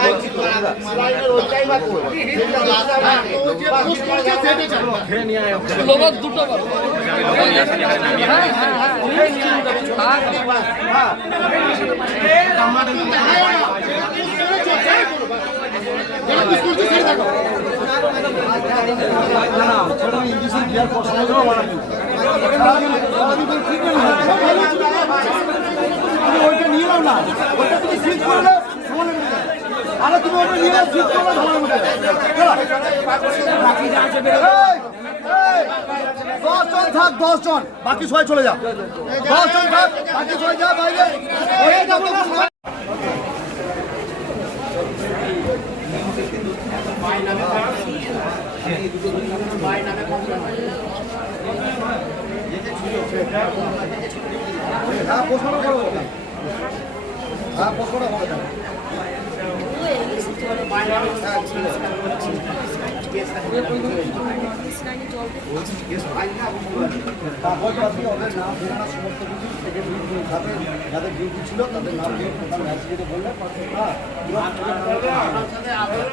আপনি করে করবে না এটা হয়নি ইঞ্জেকশন ওইটা নিয়ে না ওইটা তুমি সুইচ যাবে। আরে তুমি ওটা নিয়ে সুইচ করলে সমানে মিলে যাবে। চলো। এই, এই, দশজন থাক দশজন বাকি সবাই চলে যাও দশজন থাক বাকি সবাই যা বাইরে হ্যাঁ প্রশ্নটা করব হ্যাঁ প্রশ্নটা করব যাদের ডিউটি ছিল তাদের নাম দিয়ে ম্যাচ বললে হ্যাঁ